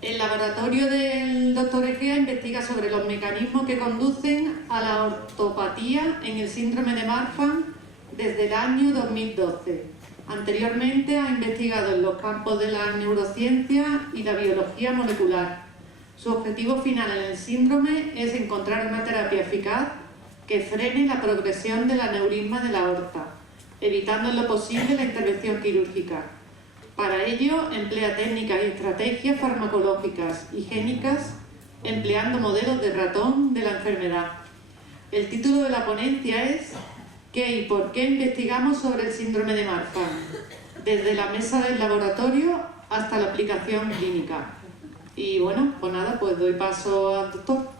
El laboratorio del Dr. Egea investiga sobre los mecanismos que conducen a la ortopatía en el síndrome de Marfan desde el año 2012. Anteriormente ha investigado en los campos de la neurociencia y la biología molecular. Su objetivo final en el síndrome es encontrar una terapia eficaz que frene la progresión del aneurisma de la aorta, evitando en lo posible la intervención quirúrgica. Para ello, emplea técnicas y estrategias farmacológicas y génicas, empleando modelos de ratón de la enfermedad. El título de la ponencia es ¿Qué y por qué investigamos sobre el síndrome de Marfan? Desde la mesa del laboratorio hasta la aplicación clínica. Y bueno, pues nada, pues doy paso al doctor.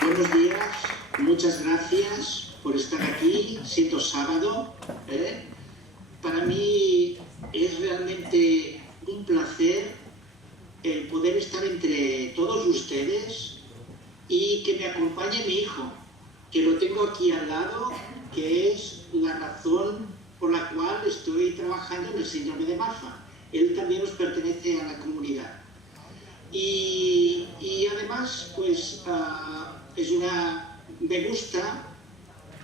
Buenos días, muchas gracias por estar aquí, siendo sábado. Para mí es realmente un placer el poder estar entre todos ustedes y que me acompañe mi hijo, que lo tengo aquí al lado, que es la razón por la cual estoy trabajando en el síndrome de Marfan. Él también nos pertenece a la comunidad. Y además, pues,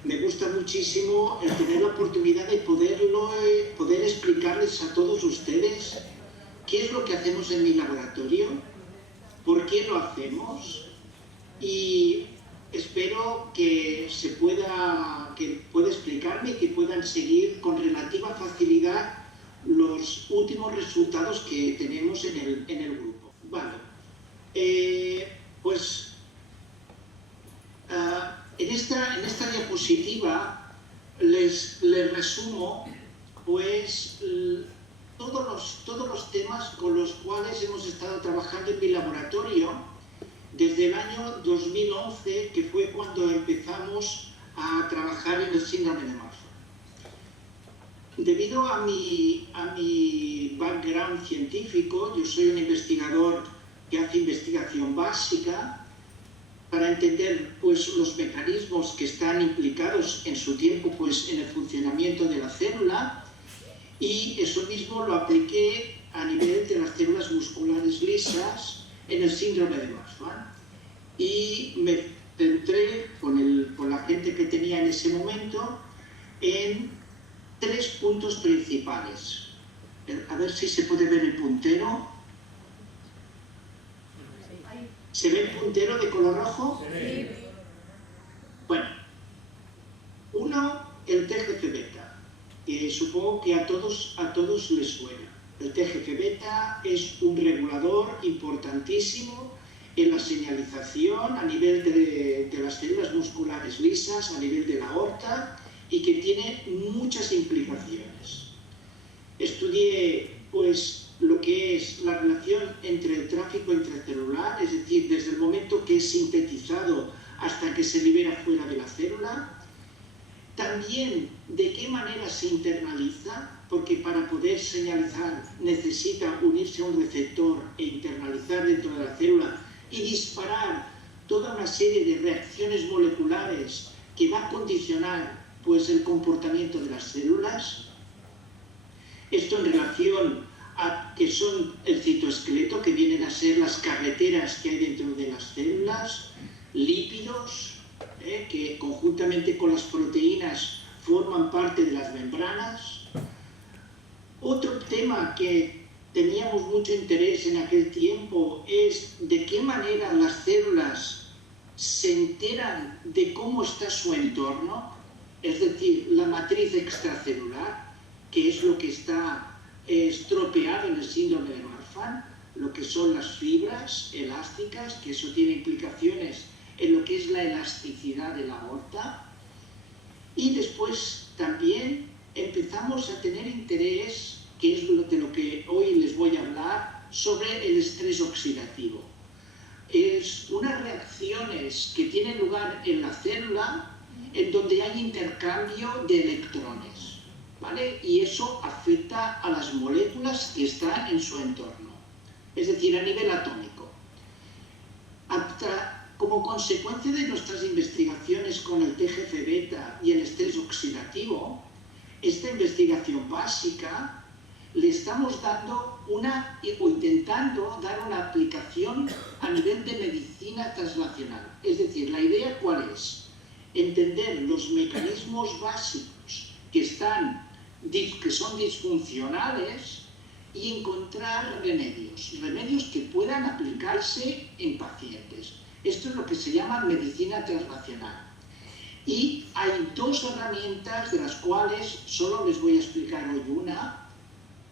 me gusta muchísimo el tener la oportunidad de poder explicarles a todos ustedes qué es lo que hacemos en mi laboratorio, por qué lo hacemos, y espero que pueda explicarme y que puedan seguir con relativa facilidad los últimos resultados que tenemos en el grupo. Vale. En esta diapositiva les resumo pues todos los temas con los cuales hemos estado trabajando en mi laboratorio desde el año 2011, que fue cuando empezamos a trabajar en el síndrome de Marfan. Debido a mi background científico, yo soy un investigador que hace investigación básica para entender pues, los mecanismos que están implicados en su tiempo pues, en el funcionamiento de la célula, y eso mismo lo apliqué a nivel de las células musculares lisas en el síndrome de Marfan. Y me centré con la gente que tenía en ese momento en 3 puntos principales. A ver si se puede ver el puntero. ¿Se ve el puntero de color rojo? Sí. Bueno, uno, el TGF-beta, que supongo que a todos les suena. El TGF-beta es un regulador importantísimo en la señalización a nivel de las células musculares lisas, a nivel de la aorta, y que tiene muchas implicaciones. Estudié pues lo que es la relación entre el tráfico intracelular, es decir, desde el momento que es sintetizado hasta que se libera fuera de la célula. También de qué manera se internaliza, porque para poder señalizar necesita unirse a un receptor e internalizar dentro de la célula y disparar toda una serie de reacciones moleculares que va a condicionar pues, el comportamiento de las células. Esto en relación a que son el citoesqueleto, que vienen a ser las carreteras que hay dentro de las células, lípidos, que conjuntamente con las proteínas forman parte de las membranas. Otro tema que teníamos mucho interés en aquel tiempo es de qué manera las células se enteran de cómo está su entorno, es decir, la matriz extracelular, que es lo que está estropeado en el síndrome de Marfan, lo que son las fibras elásticas, que eso tiene implicaciones en lo que es la elasticidad de la aorta. Y después también empezamos a tener interés, que es de lo que hoy les voy a hablar, sobre el estrés oxidativo. Es unas reacciones que tienen lugar en la célula en donde hay intercambio de electrones, ¿vale? Y eso afecta a las moléculas que están en su entorno, es decir, a nivel atómico. Como consecuencia de nuestras investigaciones con el TGF-beta y el estrés oxidativo, esta investigación básica le estamos dando o intentando dar una aplicación a nivel de medicina translacional. Es decir, la idea ¿cuál es? Entender los mecanismos básicos que son disfuncionales y encontrar remedios que puedan aplicarse en pacientes. Esto es lo que se llama medicina translacional. Y hay dos herramientas de las cuales solo les voy a explicar hoy una,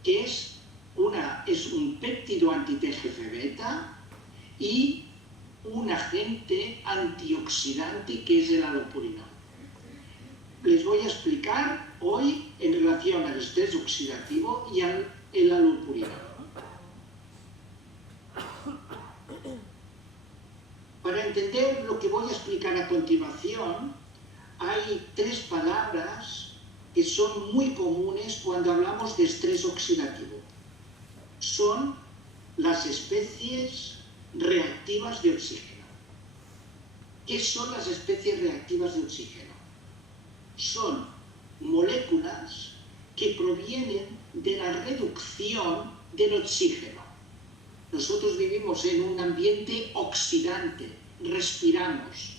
que es un péptido anti-TGF-beta y un agente antioxidante que es el allopurinol. Les voy a explicar hoy en relación al estrés oxidativo y al allopurinol. Para entender lo que voy a explicar a continuación, hay tres palabras que son muy comunes cuando hablamos de estrés oxidativo. Son las especies reactivas de oxígeno. ¿Qué son las especies reactivas de oxígeno? Son moléculas que provienen de la reducción del oxígeno. Nosotros vivimos en un ambiente oxidante, respiramos.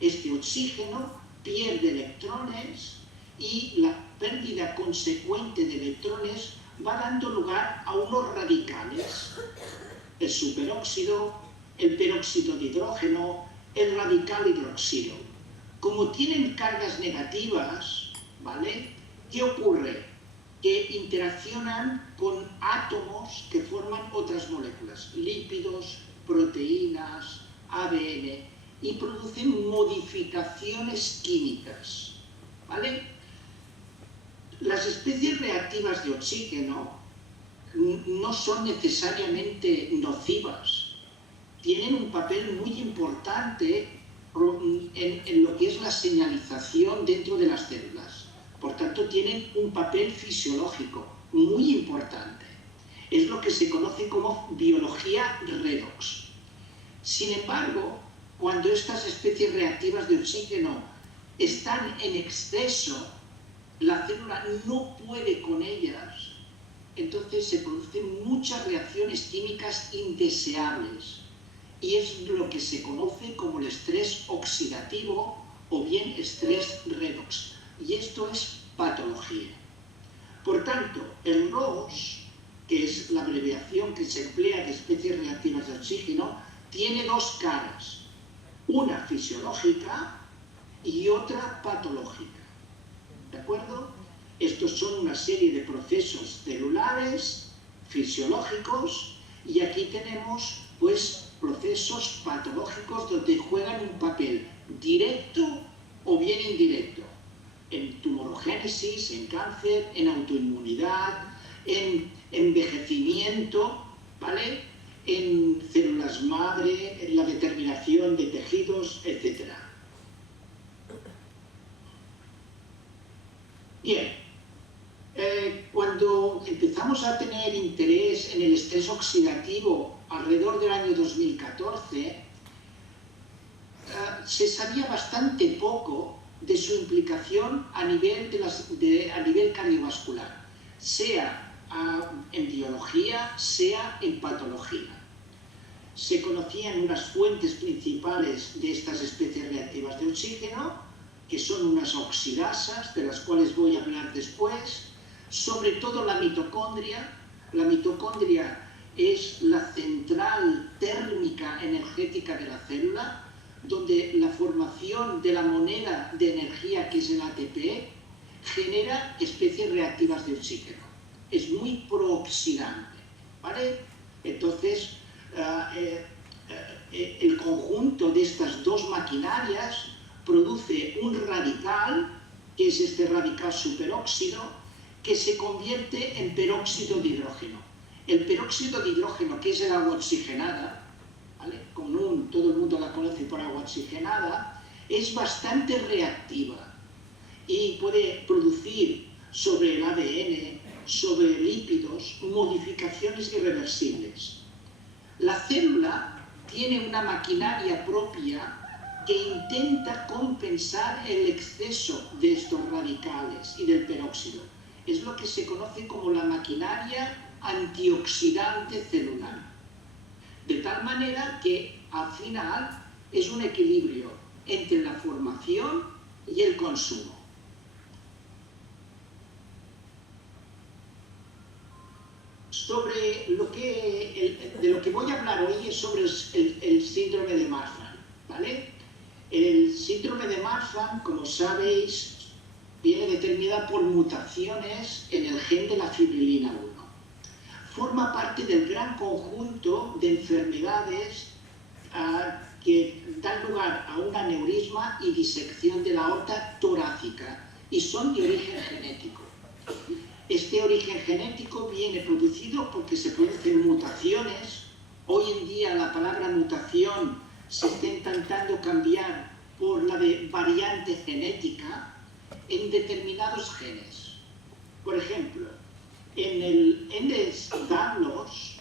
Este oxígeno pierde electrones y la pérdida consecuente de electrones va dando lugar a unos radicales. El superóxido, el peróxido de hidrógeno, el radical hidroxilo. Como tienen cargas negativas, ¿vale? ¿Qué ocurre? Que interaccionan con átomos que forman otras moléculas, lípidos, proteínas, ADN, y producen modificaciones químicas, ¿vale? Las especies reactivas de oxígeno no son necesariamente nocivas, tienen un papel muy importante en lo que es la señalización dentro de las células. Por tanto, tienen un papel fisiológico muy importante. Es lo que se conoce como biología redox. Sin embargo, cuando estas especies reactivas de oxígeno están en exceso, la célula no puede con ellas, entonces se producen muchas reacciones químicas indeseables. Y es lo que se conoce como el estrés oxidativo o bien estrés redox. Y esto es patología. Por tanto, el ROS, que es la abreviación que se emplea de especies reactivas de oxígeno, tiene dos caras, una fisiológica y otra patológica. ¿De acuerdo? Estos son una serie de procesos celulares, fisiológicos, y aquí tenemos, pues, procesos patológicos donde juegan un papel directo o bien indirecto. En tumorogénesis, en cáncer, en autoinmunidad, en envejecimiento, ¿vale? En células madre, en la determinación de tejidos, etc. Bien, cuando empezamos a tener interés en el estrés oxidativo alrededor del año 2014, se sabía bastante poco de su implicación a nivel cardiovascular, sea en biología, sea en patología. Se conocían unas fuentes principales de estas especies reactivas de oxígeno, que son unas oxidasas, de las cuales voy a hablar después, sobre todo la mitocondria. La mitocondria es la central térmica energética de la célula, donde la formación de la moneda de energía, que es el ATP, genera especies reactivas de oxígeno. Es muy prooxidante, ¿vale? Entonces, el conjunto de estas dos maquinarias produce un radical, que es este radical superóxido, que se convierte en peróxido de hidrógeno. El peróxido de hidrógeno, que es el agua oxigenada, ¿vale? Todo el mundo la conoce por agua oxigenada, es bastante reactiva y puede producir sobre el ADN, sobre lípidos, modificaciones irreversibles. La célula tiene una maquinaria propia que intenta compensar el exceso de estos radicales y del peróxido. Es lo que se conoce como la maquinaria antioxidante celular. De tal manera que al final es un equilibrio entre la formación y el consumo. De lo que voy a hablar hoy es sobre el síndrome de Marfan, ¿vale? El síndrome de Marfan, como sabéis, viene determinada por mutaciones en el gen de la fibrilina 1. Forma parte del gran conjunto de enfermedades que dan lugar a un aneurisma y disección de la aorta torácica y son de origen genético. Este origen genético viene producido porque se producen mutaciones. Hoy en día la palabra mutación se está intentando cambiar por la de variante genética en determinados genes. Por ejemplo, en el Ehlers-Danlos,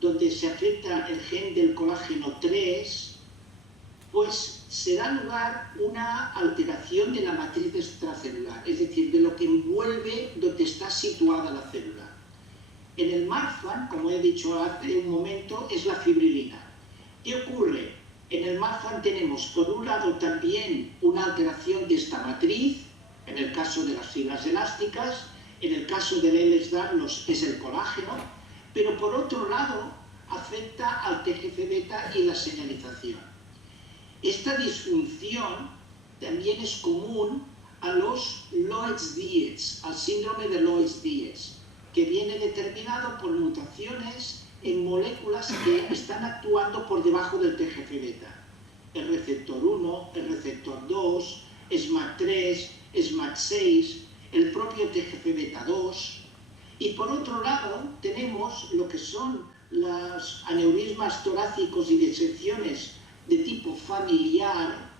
donde se afecta el gen del colágeno 3, pues se da lugar una alteración de la matriz extracelular, es decir, de lo que envuelve donde está situada la célula. En el Marfan, como he dicho hace un momento, es la fibrilina. ¿Qué ocurre? En el Marfan tenemos, por un lado, también una alteración de esta matriz, en el caso de las fibras elásticas, en el caso del Ehlers-Danlos es el colágeno, pero por otro lado afecta al TGF-beta y la señalización. Esta disfunción también es común a los Loeys-Dietz, al síndrome de Loeys-Dietz, que viene determinado por mutaciones en moléculas que están actuando por debajo del TGF-beta. El receptor 1, el receptor 2, SMAD3, SMAD6, el propio TGF-beta 2. Y por otro lado tenemos lo que son los aneurismas torácicos y disecciones de tipo familiar,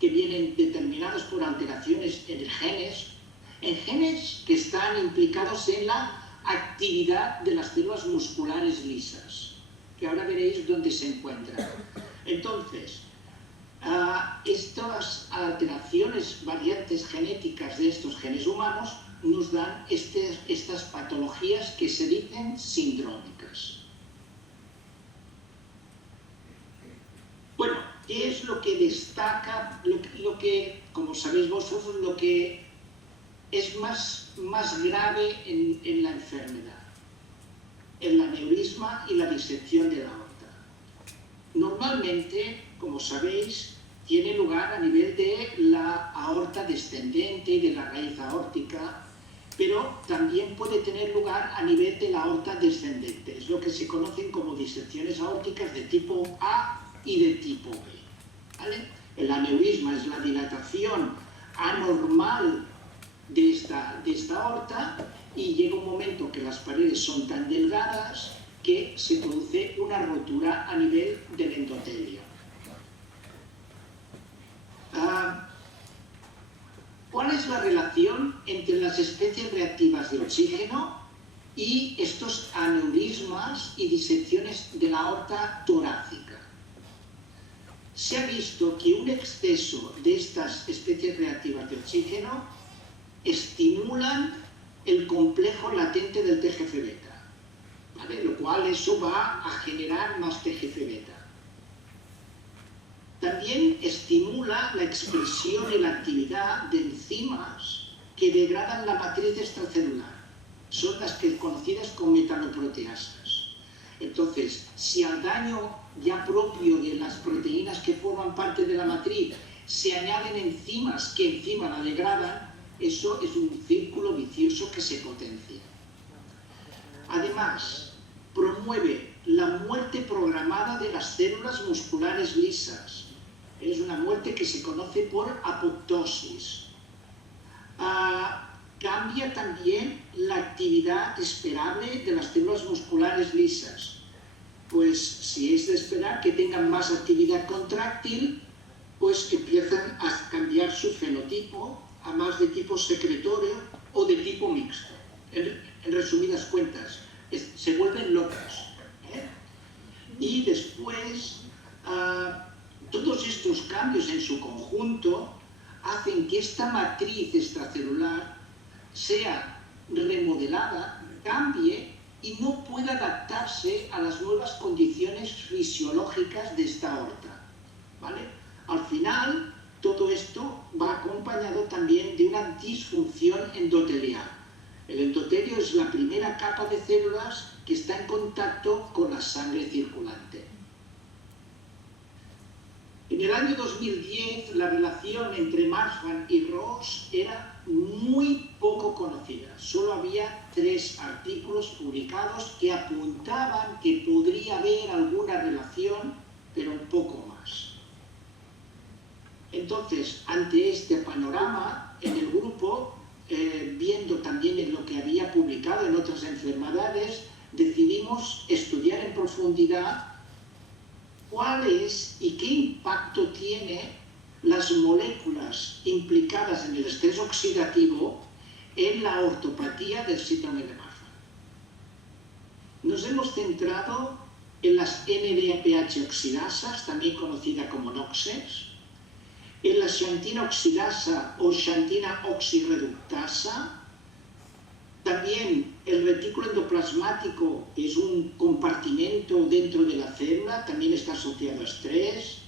que vienen determinados por alteraciones en genes que están implicados en la actividad de las células musculares lisas, que ahora veréis dónde se encuentran. Entonces, estas alteraciones, variantes genéticas de estos genes humanos, nos dan estas patologías que se dicen sindrómicas. Bueno, ¿qué es lo que destaca, lo que, como sabéis vosotros, lo que es más grave en la enfermedad? El aneurisma y la disección de la aorta. Normalmente, como sabéis, tiene lugar a nivel de la aorta descendente y de la raíz aórtica, pero también puede tener lugar a nivel de la aorta descendente. Es lo que se conocen como disecciones aórticas de tipo A y de tipo B, ¿vale? El aneurisma es la dilatación anormal de esta aorta y llega un momento que las paredes son tan delgadas que se produce una rotura a nivel del endotelio. ¿Cuál es la relación entre las especies reactivas de oxígeno y estos aneurismas y disecciones de la aorta torácica? Se ha visto que un exceso de estas especies reactivas de oxígeno estimulan el complejo latente del TGF-beta, ¿vale? Lo cual eso va a generar más TGF-beta. También estimula la expresión y la actividad de enzimas que degradan la matriz extracelular. Son las que conocidas como metanoproteasas. Entonces, si al daño ya propio de las proteínas que forman parte de la matriz se añaden enzimas que encima la degradan, eso es un círculo vicioso que se potencia. Además, promueve la muerte programada de las células musculares lisas. Es una muerte que se conoce por apoptosis. Cambia también la actividad esperable de las células musculares lisas. Pues si es de esperar que tengan más actividad contráctil, pues empiezan a cambiar su fenotipo a más de tipo secretorio o de tipo mixto. En resumidas cuentas, se vuelven locas. Y después, todos estos cambios en su conjunto hacen que esta matriz extracelular sea remodelada, cambie y no pueda adaptarse a las nuevas condiciones fisiológicas de esta aorta, ¿vale? Al final, todo esto va acompañado también de una disfunción endotelial. El endotelio es la primera capa de células que está en contacto con la sangre circulante. En el año 2010, la relación entre Marfan y Roos era muy poco conocida. Solo había 3 artículos publicados que apuntaban que podría haber alguna relación, pero un poco más. Entonces, ante este panorama, en el grupo, viendo también en lo que había publicado en otras enfermedades, decidimos estudiar en profundidad cuál es y qué impacto tiene las moléculas implicadas en el estrés oxidativo en la ortopatía del síndrome de Marfan. Nos hemos centrado en las NADPH oxidasas, también conocida como NOXES, en la xantina oxidasa o xantina oxirreductasa, también el retículo endoplasmático es un compartimento dentro de la célula, también está asociado a estrés,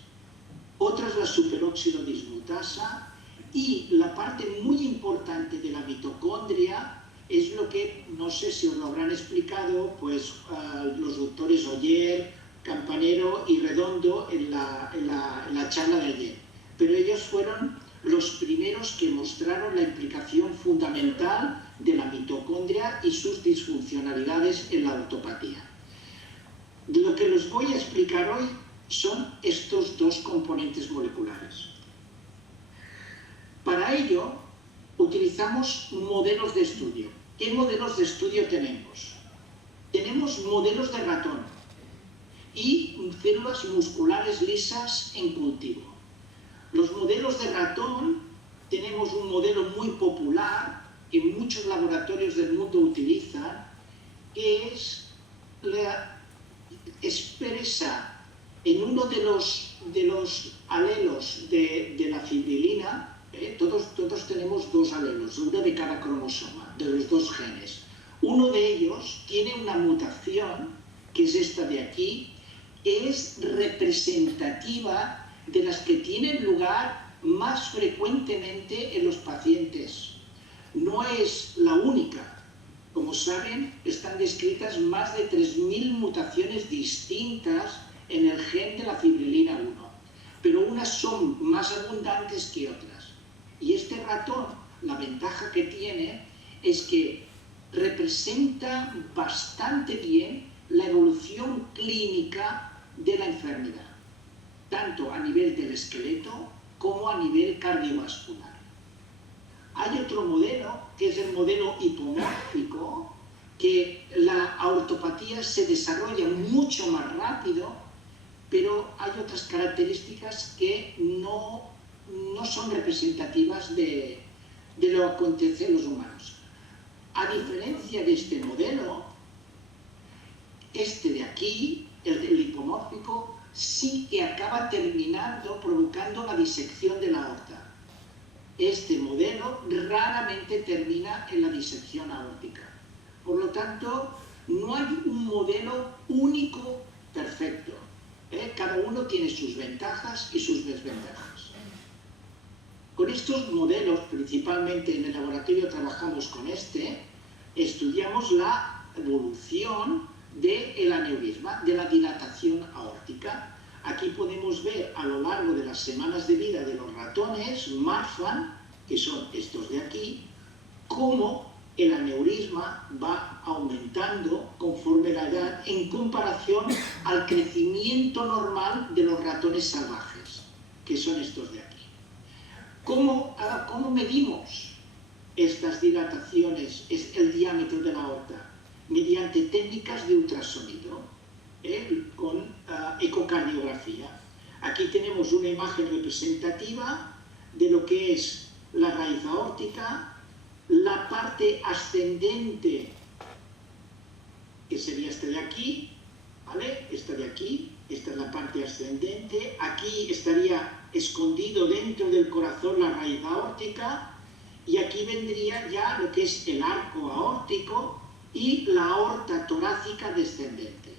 otras la superóxido dismutasa, y la parte muy importante de la mitocondria es lo que, no sé si os lo habrán explicado, pues los doctores Oyer, Campanero y Redondo en la charla de ayer. Pero ellos fueron los primeros que mostraron la implicación fundamental de la mitocondria y sus disfuncionalidades en la ortopatía. Lo que les voy a explicar hoy son estos 2 componentes moleculares. Para ello, utilizamos modelos de estudio. ¿Qué modelos de estudio tenemos? Tenemos modelos de ratón y células musculares lisas en cultivo. Los modelos de ratón, tenemos un modelo muy popular que muchos laboratorios del mundo utilizan, que es expresa en uno de los alelos de la fibrilina. Todos tenemos 2 alelos, uno de cada cromosoma, de los 2 genes. Uno de ellos tiene una mutación, que es esta de aquí, que es representativa de las que tienen lugar más frecuentemente en los pacientes. No es la única. Como saben, están descritas más de 3.000 mutaciones distintas en el gen de la fibrilina 1, pero unas son más abundantes que otras. Y este ratón, la ventaja que tiene es que representa bastante bien la evolución clínica de la enfermedad, tanto a nivel del esqueleto como a nivel cardiovascular. Hay otro modelo, que es el modelo hipomórfico, que la ortopatía se desarrolla mucho más rápido, pero hay otras características que no son representativas de lo que acontece en los humanos. A diferencia de este modelo, este de aquí, el hipomórfico, sí que acaba terminando provocando la disección de la aorta. Este modelo raramente termina en la disección aórtica. Por lo tanto, no hay un modelo único perfecto. Cada uno tiene sus ventajas y sus desventajas. Con estos modelos, principalmente en el laboratorio trabajamos con estudiamos la evolución del aneurisma, de la dilatación aórtica. Aquí podemos ver a lo largo de las semanas de vida de los ratones Marfan, que son estos de aquí, cómo el aneurisma va aumentando conforme la edad en comparación al crecimiento normal de los ratones salvajes, que son estos de aquí. ¿Cómo medimos estas dilataciones, el diámetro de la aorta? Mediante técnicas de ultrasonido, con ecocardiografía. Aquí tenemos una imagen representativa de lo que es la raíz aórtica, la parte ascendente, que sería este de aquí, ¿vale? Esta de aquí, esta es la parte ascendente, aquí estaría escondido dentro del corazón la raíz aórtica, y aquí vendría ya lo que es el arco aórtico y la aorta torácica descendente.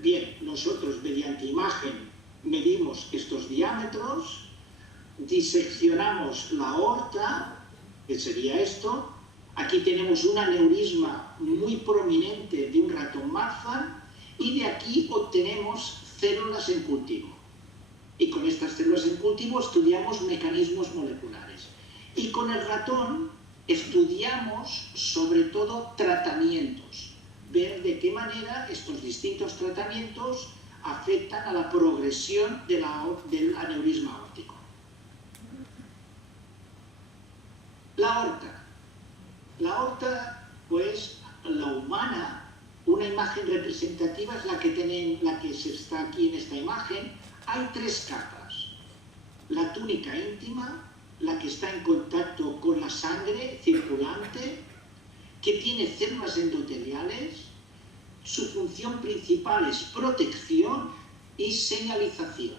Bien, nosotros mediante imagen medimos estos diámetros, diseccionamos la aorta, que sería esto. Aquí tenemos un aneurisma muy prominente de un ratón Marfan, y de aquí obtenemos células en cultivo. Y con estas células en cultivo estudiamos mecanismos moleculares. Y con el ratón estudiamos sobre todo tratamientos, ver de qué manera estos distintos tratamientos afectan a la progresión del aneurisma aórtico. La aorta. La aorta, pues, la humana, una imagen representativa es la que se está aquí en esta imagen. Hay tres capas. La túnica íntima, la que está en contacto con la sangre circulante, que tiene células endoteliales. Su función principal es protección y señalización.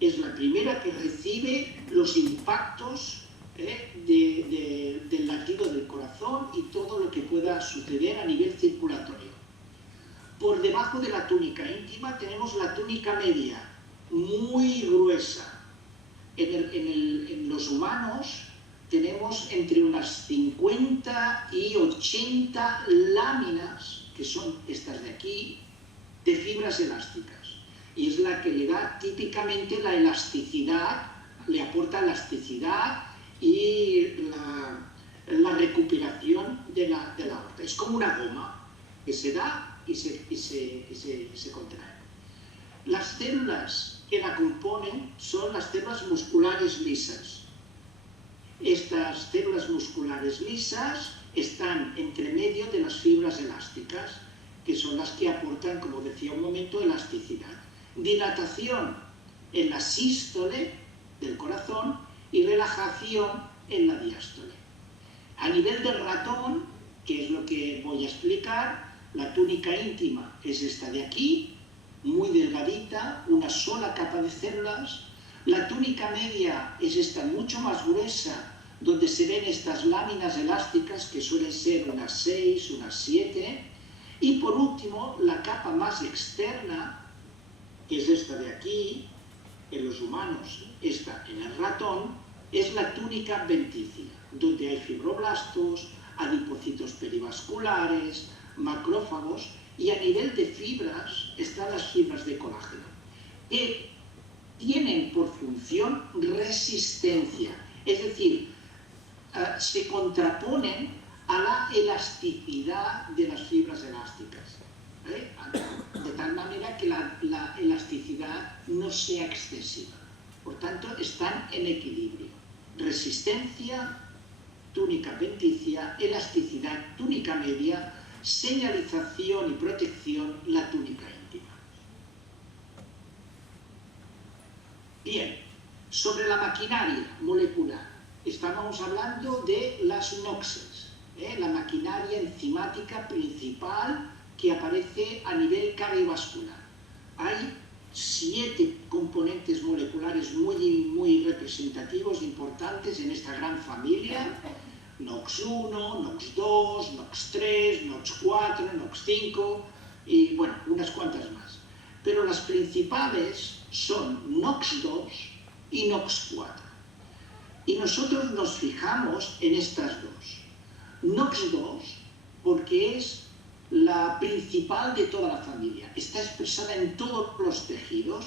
Es la primera que recibe los impactos del latido del corazón y todo lo que pueda suceder a nivel circulatorio. Por debajo de la túnica íntima tenemos la túnica media, muy gruesa. En los humanos tenemos entre unas 50 y 80 láminas, que son estas de aquí, de fibras elásticas. Y es la que le da típicamente la elasticidad, le aporta elasticidad y la recuperación de la aorta. Es como una goma que se da y se contrae. Las células que la componen son las células musculares lisas. Estas células musculares lisas están entre medio de las fibras elásticas, que son las que aportan, como decía un momento, elasticidad. Dilatación en la sístole del corazón y relajación en la diástole. A nivel del ratón, que es lo que voy a explicar, la túnica íntima es esta de aquí, muy delgadita, una sola capa de células. La túnica media es esta mucho más gruesa, donde se ven estas láminas elásticas, que suelen ser unas 6, unas 7. Y por último, la capa más externa, que es esta de aquí, en los humanos, esta en el ratón, es la túnica adventicia, donde hay fibroblastos, adipocitos perivasculares, macrófagos, y a nivel de fibras están las fibras de colágeno, que tienen por función resistencia, es decir, se contraponen a la elasticidad de las fibras elásticas, de tal manera que la elasticidad no sea excesiva. Por tanto, están en equilibrio. Resistencia, túnica adventicia, elasticidad, túnica media, señalización y protección, la túnica íntima. Bien, sobre la maquinaria molecular, estábamos hablando de las noxes, la maquinaria enzimática principal que aparece a nivel cardiovascular. Hay 7 componentes moleculares muy representativos, importantes en esta gran familia: NOX1, NOX2, NOX3, NOX4, NOX5 y bueno, unas cuantas más. Pero las principales son NOX2 y NOX4. Y nosotros nos fijamos en estas dos. NOX2 porque es la principal de toda la familia. Está expresada en todos los tejidos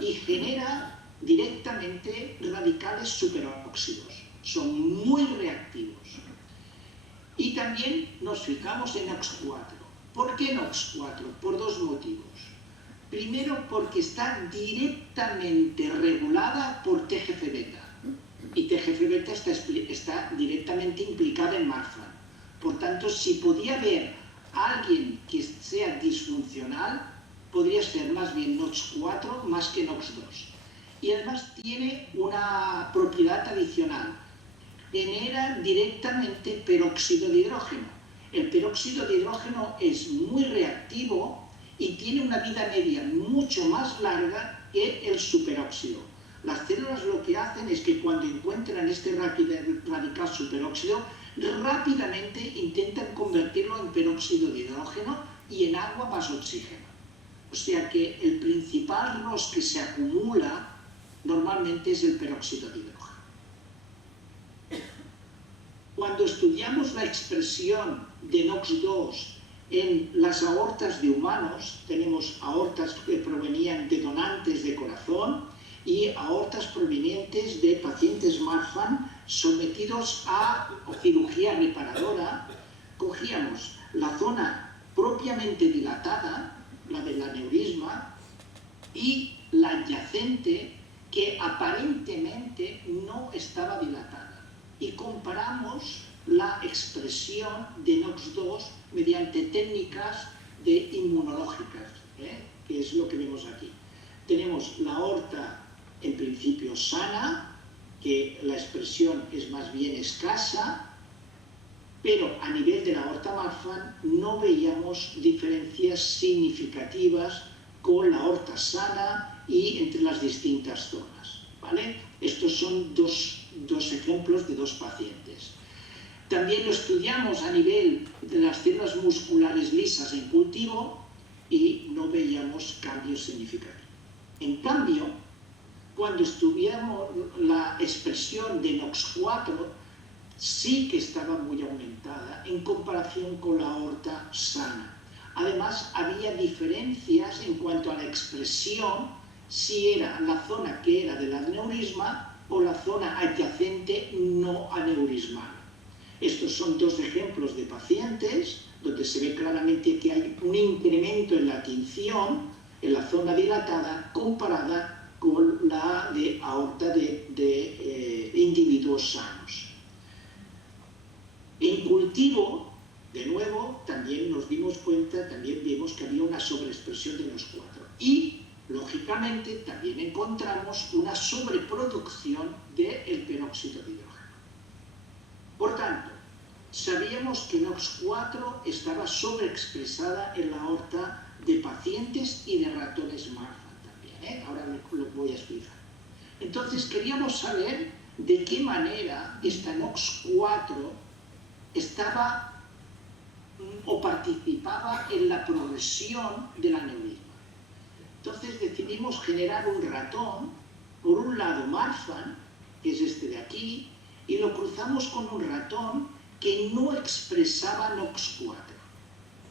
y genera directamente radicales superóxidos. Son muy reactivos. Y también nos fijamos en NOX4. ¿Por qué NOX4? Por dos motivos. Primero, porque está directamente regulada por TGF-beta. Y TGF-beta está directamente implicada en Marfan. Por tanto, si podía haber alguien que sea disfuncional, podría ser más bien NOX4 más que NOX2. Y además tiene una propiedad adicional. Genera directamente peróxido de hidrógeno. El peróxido de hidrógeno es muy reactivo y tiene una vida media mucho más larga que el superóxido. Las células lo que hacen es que cuando encuentran este radical superóxido, rápidamente intentan convertirlo en peróxido de hidrógeno y en agua más oxígeno. O sea que el principal ROS que se acumula normalmente es el peróxido de hidrógeno. Cuando estudiamos la expresión de NOx2 en las aortas de humanos, tenemos aortas que provenían de donantes de corazón y aortas provenientes de pacientes Marfan sometidos a cirugía reparadora. Cogíamos la zona propiamente dilatada, la del aneurisma, y la adyacente, que aparentemente no estaba dilatada, y comparamos la expresión de NOx2 mediante técnicas inmunológicas, que es lo que vemos aquí. Tenemos la aorta en principio sana, que la expresión es más bien escasa, pero a nivel de la aorta Marfan no veíamos diferencias significativas con la aorta sana y entre las distintas zonas, ¿vale? Estos son dos ejemplos de dos pacientes. También lo estudiamos a nivel de las células musculares lisas en cultivo y no veíamos cambios significativos. En cambio, cuando estudiamos la expresión de NOx4, sí que estaba muy aumentada en comparación con la aorta sana. Además, había diferencias en cuanto a la expresión, si era la zona que era del aneurisma o la zona adyacente no aneurismal. Estos son dos ejemplos de pacientes donde se ve claramente que hay un incremento en la tinción en la zona dilatada comparada con la de aorta de individuos sanos. En cultivo, de nuevo, también nos dimos cuenta, también vimos que había una sobreexpresión de NOx4. Y, lógicamente, también encontramos una sobreproducción del peróxido de hidrógeno. Por tanto, sabíamos que NOx4 estaba sobreexpresada en la aorta de pacientes y de ratones Marfan también, Ahora lo voy a explicar. Entonces, queríamos saber de qué manera esta NOx4 estaba o participaba en la progresión del aneurisma. Entonces decidimos generar un ratón, por un lado Marfan, que es este de aquí, y lo cruzamos con un ratón que no expresaba NOx4.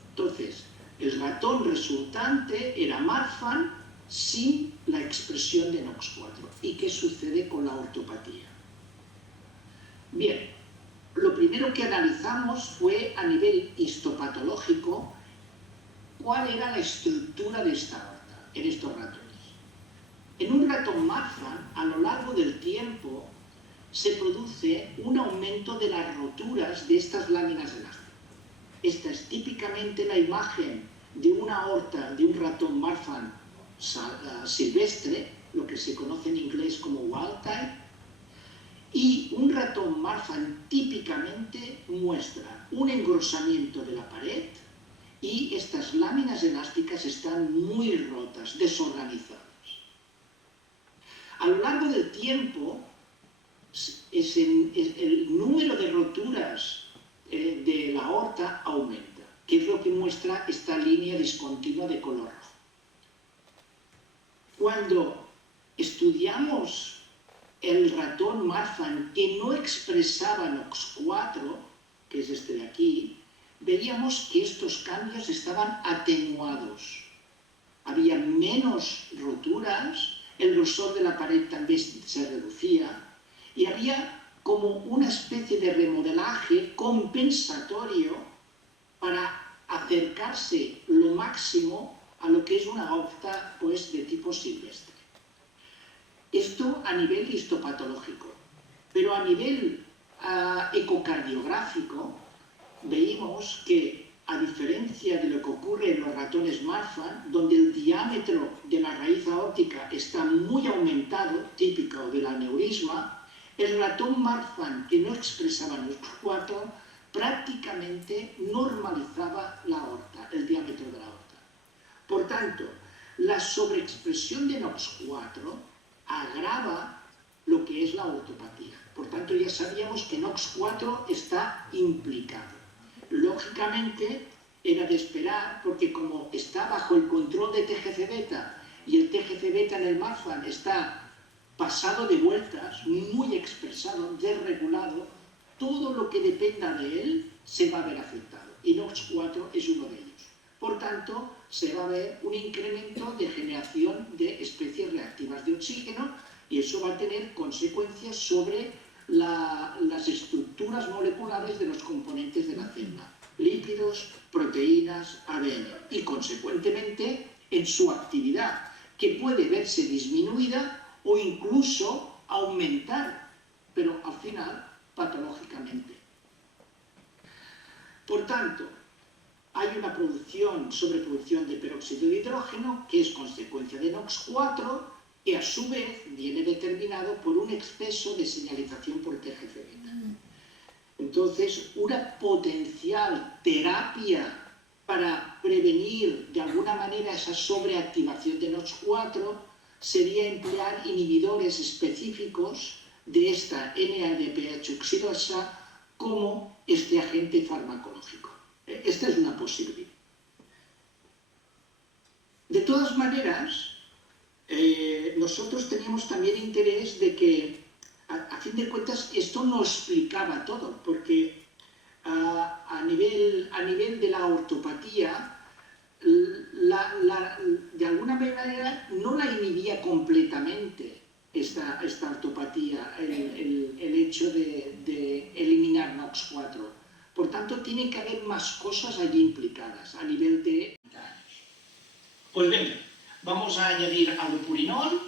Entonces, el ratón resultante era Marfan sin la expresión de NOx4. ¿Y qué sucede con la ortopatía? Bien, lo primero que analizamos fue a nivel histopatológico cuál era la estructura de esta aorta en estos ratones. En un ratón Marfan, a lo largo del tiempo, se produce un aumento de las roturas de estas láminas elásticas. Esta es típicamente la imagen de una aorta de un ratón Marfan silvestre, lo que se conoce en inglés como wild type, y un ratón Marfan típicamente muestra un engrosamiento de la pared y estas láminas elásticas están muy rotas, desorganizadas. A lo largo del tiempo, el número de roturas de la aorta aumenta, que es lo que muestra esta línea discontinua de color rojo. Cuando estudiamos el ratón Marfan que no expresaba NOx4, que es este de aquí, veíamos que estos cambios estaban atenuados. Había menos roturas, el grosor de la pared también se reducía y había como una especie de remodelaje compensatorio para acercarse lo máximo a lo que es una aorta pues, de tipo silvestre. Esto a nivel histopatológico, pero a nivel ecocardiográfico veíamos que, a diferencia de lo que ocurre en los ratones Marfan, donde el diámetro de la raíz aórtica está muy aumentado, típico del aneurisma, el ratón Marfan que no expresaba NOx4 prácticamente normalizaba la aorta, el diámetro de la aorta. Por tanto, la sobreexpresión de NOX4 agrava lo que es la ortopatía. Por tanto, ya sabíamos que NOX4 está implicado. Lógicamente, era de esperar, porque como está bajo el control de TGC-beta y el TGC-beta en el Marfan está pasado de vueltas, muy expresado, desregulado, todo lo que dependa de él se va a ver afectado. Y NOX4 es uno de ellos. Por tanto, se va a ver un incremento de generación de especies reactivas de oxígeno y eso va a tener consecuencias sobre las estructuras moleculares de los componentes de la célula. Lípidos, proteínas, ADN y consecuentemente en su actividad, que puede verse disminuida o incluso aumentar, pero al final patológicamente. Por tanto, hay una sobreproducción de peróxido de hidrógeno que es consecuencia de NOX4 y a su vez viene determinado por un exceso de señalización por TGC-beta. Entonces, una potencial terapia para prevenir de alguna manera esa sobreactivación de NOX4 sería emplear inhibidores específicos de esta NADPH oxidasa como este agente farmacológico. Esta es una posibilidad. De todas maneras, nosotros teníamos también interés de que, a fin de cuentas, esto no explicaba todo, porque a nivel de la ortopatía, de alguna manera no la inhibía completamente esta ortopatía, el hecho de eliminar NOX4. Por tanto, tiene que haber más cosas allí implicadas a nivel de... Pues venga, vamos a añadir allopurinol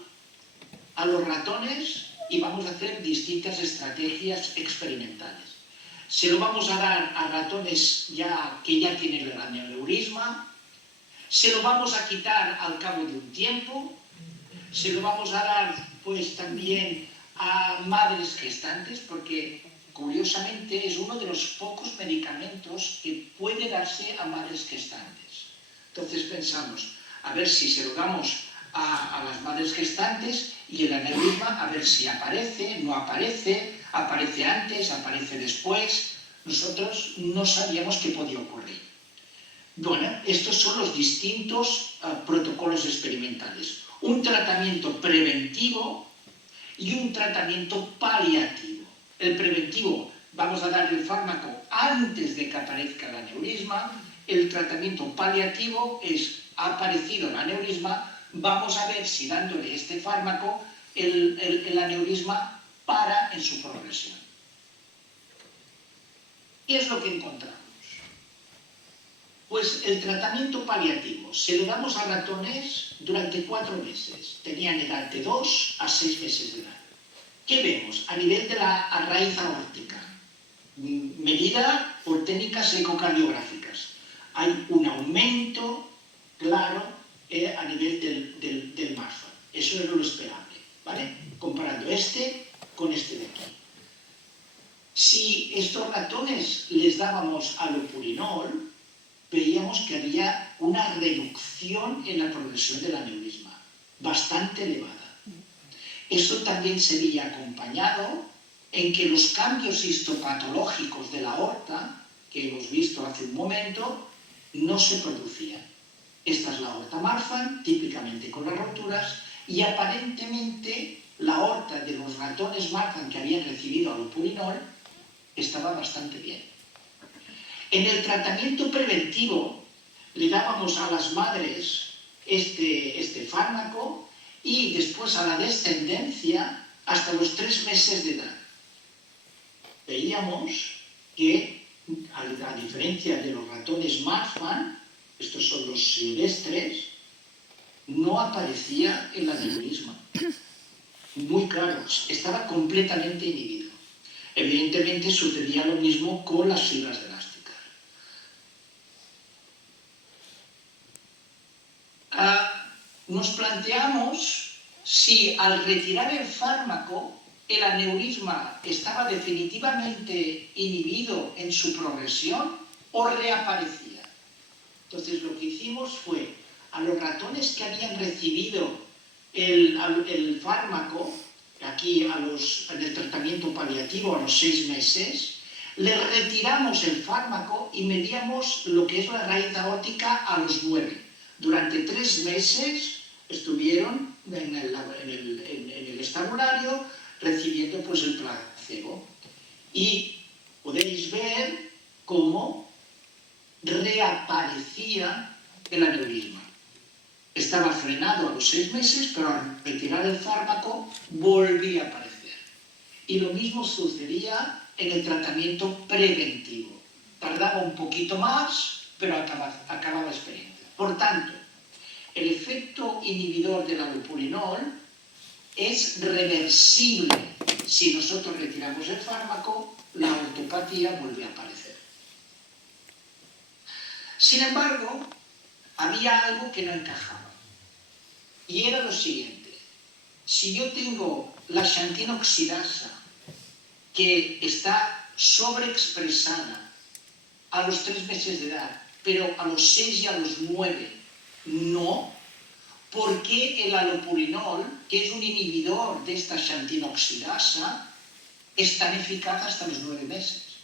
a los ratones y vamos a hacer distintas estrategias experimentales. Se lo vamos a dar a ratones que ya tienen el aneurisma, se lo vamos a quitar al cabo de un tiempo, se lo vamos a dar pues también a madres gestantes, porque curiosamente es uno de los pocos medicamentos que puede darse a madres gestantes. Entonces pensamos, a ver si se lo damos a las madres gestantes y el aneurisma, a ver si aparece, no aparece, aparece antes, aparece después. Nosotros no sabíamos qué podía ocurrir. Bueno, estos son los distintos protocolos experimentales. Un tratamiento preventivo y un tratamiento paliativo. El preventivo, vamos a darle el fármaco antes de que aparezca el aneurisma. El tratamiento paliativo es, ha aparecido el aneurisma, vamos a ver si dándole este fármaco el aneurisma para en su progresión. ¿Qué es lo que encontramos? Pues el tratamiento paliativo se lo damos a ratones durante 4 meses. Tenían edad de 2 a 6 meses de edad. ¿Qué vemos? A nivel de la raíz aórtica, medida por técnicas ecocardiográficas, hay un aumento claro a nivel del Marfan. Eso es lo esperable, ¿vale? Comparando este con este de aquí. Si estos ratones les dábamos allopurinol, veíamos que había una reducción en la progresión del aneurisma, bastante elevada. Eso también se veía acompañado en que los cambios histopatológicos de la aorta, que hemos visto hace un momento, no se producían. Esta es la aorta Marfan, típicamente con las roturas, y aparentemente la aorta de los ratones Marfan que habían recibido allopurinol estaba bastante bien. En el tratamiento preventivo le dábamos a las madres este fármaco y después a la descendencia hasta los 3 meses de edad. Veíamos que, a diferencia de los ratones Marfan, estos son los silvestres, no aparecía el aneurisma. Muy claro, estaba completamente inhibido. Evidentemente sucedía lo mismo con las fibras elásticas. Nos planteamos si al retirar el fármaco el aneurisma estaba definitivamente inhibido en su progresión o reaparecía. Entonces lo que hicimos fue a los ratones que habían recibido el fármaco, aquí en el tratamiento paliativo a los 6 meses, les retiramos el fármaco y medíamos lo que es la raíz aórtica a los 9. Durante 3 meses estuvieron en el estabulario recibiendo pues el placebo. Y podéis ver cómo reaparecía el aneurisma. Estaba frenado a los 6 meses, pero al retirar el fármaco volvía a aparecer. Y lo mismo sucedía en el tratamiento preventivo. Tardaba un poquito más, pero acababa la experiencia. Por tanto, el efecto inhibidor del allopurinol es reversible. Si nosotros retiramos el fármaco, la ortopatía vuelve a aparecer. Sin embargo, había algo que no encajaba. Y era lo siguiente. Si yo tengo la xantinoxidasa que está sobreexpresada a los 3 meses de edad, pero a los 6 y a los 9 no, ¿por qué el allopurinol, que es un inhibidor de esta xantinoxidasa, es tan eficaz hasta los 9 meses?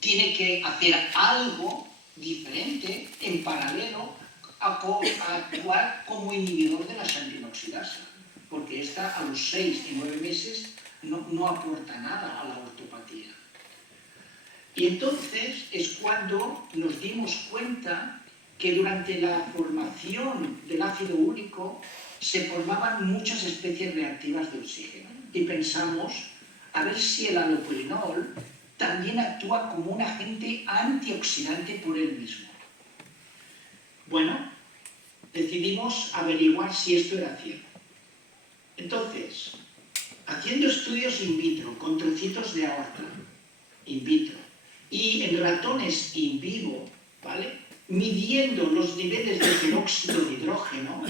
Tiene que hacer algo diferente, en paralelo, a actuar como inhibidor de la xantinoxidasa, porque esta a los 6 y 9 meses no aporta nada a la ortopatía. Y entonces es cuando nos dimos cuenta que durante la formación del ácido úrico se formaban muchas especies reactivas de oxígeno. Y pensamos, a ver si el allopurinol también actúa como un agente antioxidante por él mismo. Bueno, decidimos averiguar si esto era cierto. Entonces, haciendo estudios in vitro con trocitos de aorta, in vitro, y en ratones in vivo, ¿vale?, midiendo los niveles de peróxido de hidrógeno,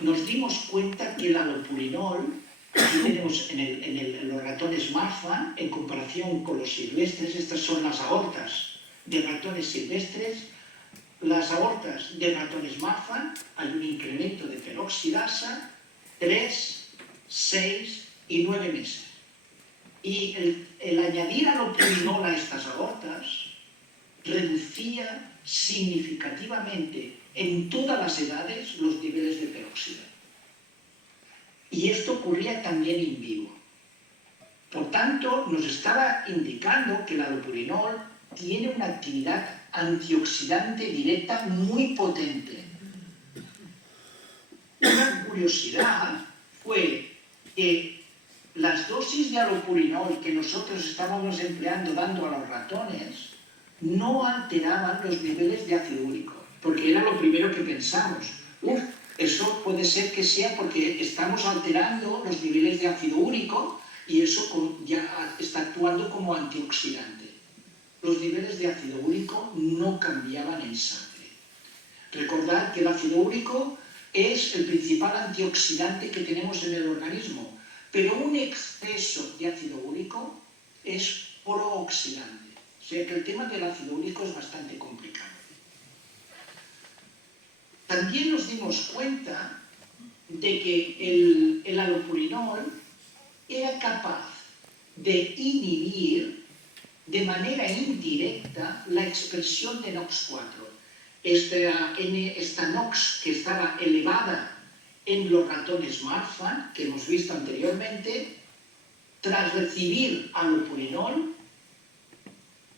nos dimos cuenta que el allopurinol, aquí tenemos en los ratones Marfan, en comparación con los silvestres, estas son las aortas de ratones silvestres, las aortas de ratones Marfan, hay un incremento de peroxidasa, 3, 6 y 9 meses. Y el añadir allopurinol a estas aortas reducía significativamente en todas las edades los niveles de peróxido. Y esto ocurría también in vivo. Por tanto, nos estaba indicando que el allopurinol tiene una actividad antioxidante directa muy potente. Una curiosidad fue que las dosis de allopurinol que nosotros estábamos empleando dando a los ratones no alteraban los niveles de ácido úrico, porque era lo primero que pensamos. Eso puede ser que sea porque estamos alterando los niveles de ácido úrico y eso ya está actuando como antioxidante. Los niveles de ácido úrico no cambiaban en sangre. Recordad que el ácido úrico es el principal antioxidante que tenemos en el organismo, pero un exceso de ácido úrico es prooxidante. O sea que el tema del ácido úrico es bastante complicado. También nos dimos cuenta de que el allopurinol era capaz de inhibir de manera indirecta la expresión de NOX4. Esta NOX que estaba elevada en los ratones Marfan, que hemos visto anteriormente, tras recibir allopurinol,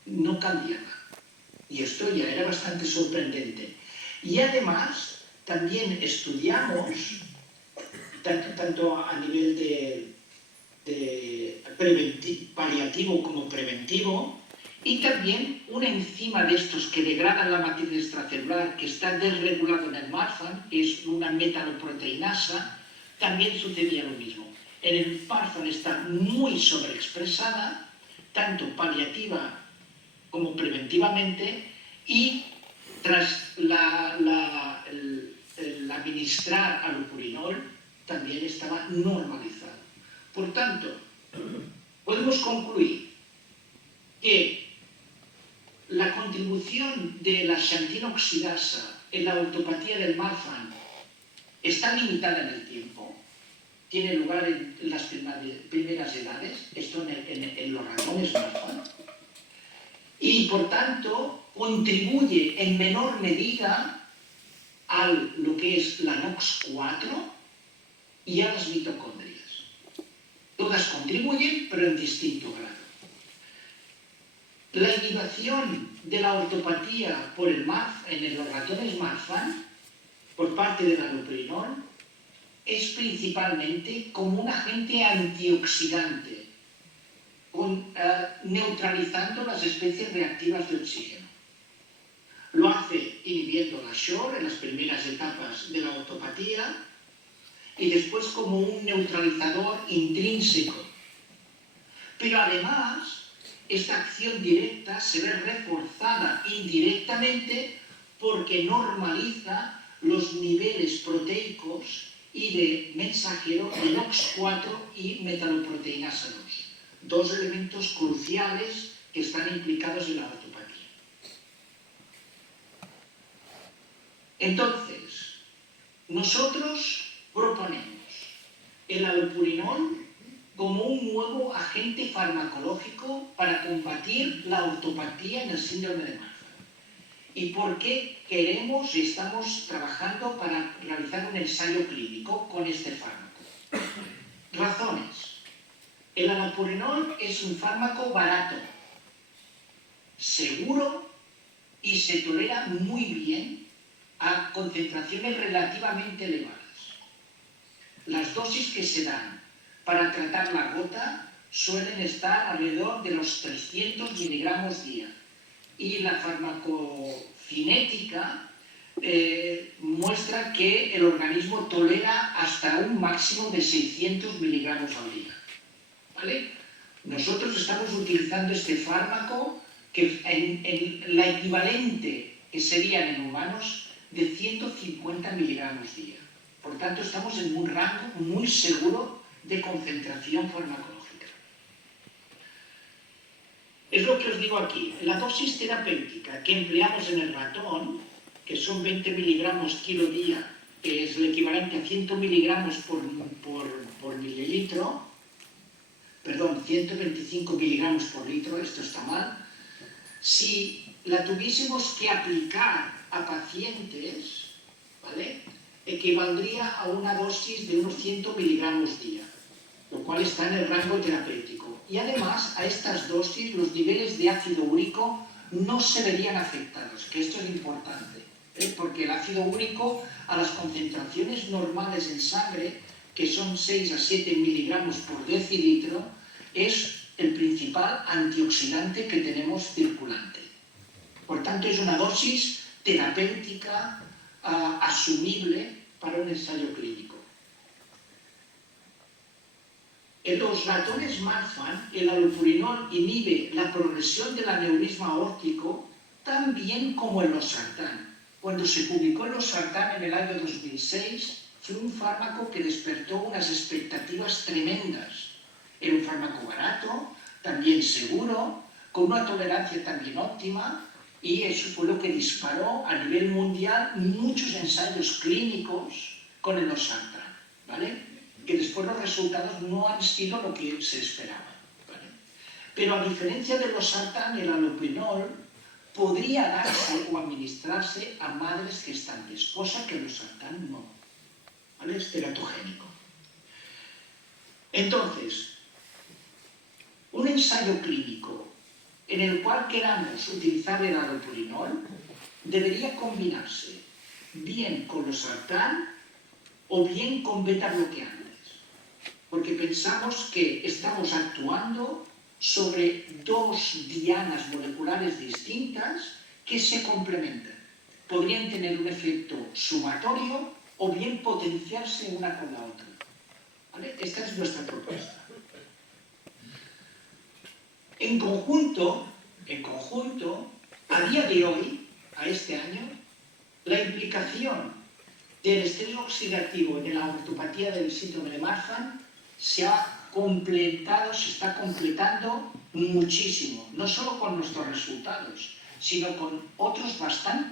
no cambiaba. Y esto ya era bastante sorprendente. Y además, también estudiamos, tanto a nivel de paliativo como preventivo, y también una enzima de estos que degradan la matriz extracelular, que está desregulado en el Marfan, que es una metaloproteinasa, también sucedía lo mismo. En el Marfan está muy sobreexpresada, tanto paliativa como preventivamente, y tras el administrar allopurinol también estaba normalizado. Por tanto, podemos concluir que la contribución de la xantinoxidasa en la ortopatía del Marfan está limitada en el tiempo, tiene lugar en las primeras edades, esto en los ratones Marfan, y por tanto contribuye en menor medida a lo que es la NOx4 y a las mitocondrias. Todas contribuyen, pero en distinto grado. La inhibición de la ortopatía en los ratones Marfan por parte del allopurinol es principalmente como un agente antioxidante, neutralizando las especies reactivas de oxígeno. Lo hace inhibiendo la SHOR en las primeras etapas de la ortopatía y después como un neutralizador intrínseco. Pero además, esta acción directa se ve reforzada indirectamente porque normaliza los niveles proteicos y de mensajero de NOx4 y metaloproteinasa 2, dos elementos cruciales que están implicados en la ortopatía. Entonces, nosotros proponemos el allopurinol como un nuevo agente farmacológico para combatir la ortopatía en el síndrome de Marfan. ¿Y por qué queremos y estamos trabajando para realizar un ensayo clínico con este fármaco? Razones. El allopurinol es un fármaco barato, seguro y se tolera muy bien a concentraciones relativamente elevadas. Las dosis que se dan para tratar la gota suelen estar alrededor de los 300 miligramos día. Y la farmacocinética muestra que el organismo tolera hasta un máximo de 600 miligramos al día. ¿Vale? Nosotros estamos utilizando este fármaco que en la equivalente que serían en humanos de 150 miligramos día. Por tanto, estamos en un rango muy seguro de concentración farmacológica. Es lo que os digo aquí. La dosis terapéutica que empleamos en el ratón, que son 20 miligramos kilo día, que es el equivalente a 100 miligramos por mililitro, perdón, 125 miligramos por litro, esto está mal. Si la tuviésemos que aplicar a pacientes, ¿vale?, equivaldría a una dosis de unos 100 miligramos día, lo cual está en el rango terapéutico. Y además, a estas dosis, los niveles de ácido úrico no se verían afectados, que esto es importante, porque el ácido úrico a las concentraciones normales en sangre, que son 6 a 7 miligramos por decilitro, es el principal antioxidante que tenemos circulante. Por tanto, es una dosis terapéutica asumible para un ensayo clínico. En los ratones Marfan, el allopurinol inhibe la progresión del aneurisma aórtico tan bien como el losartán. Cuando se publicó el losartán en el año 2006, fue un fármaco que despertó unas expectativas tremendas. Era un fármaco barato, también seguro, con una tolerancia también óptima, y eso fue lo que disparó a nivel mundial muchos ensayos clínicos con el losartán, ¿vale?, que después los resultados no han sido lo que se esperaba, ¿vale? Pero a diferencia del losartán, el allopurinol podría darse o administrarse a madres gestantes, cosa que el losartán no, ¿vale?, es teratogénico. Entonces, un ensayo clínico en el cual queramos utilizar el allopurinol debería combinarse bien con losartán o bien con beta-bloqueantes, porque pensamos que estamos actuando sobre dos dianas moleculares distintas que se complementan. Podrían tener un efecto sumatorio o bien potenciarse una con la otra, ¿vale? Esta es nuestra propuesta. En conjunto, a día de hoy, a este año, la implicación del estrés oxidativo en la ortopatía del síndrome de Marfan se está completando muchísimo, no solo con nuestros resultados, sino con otros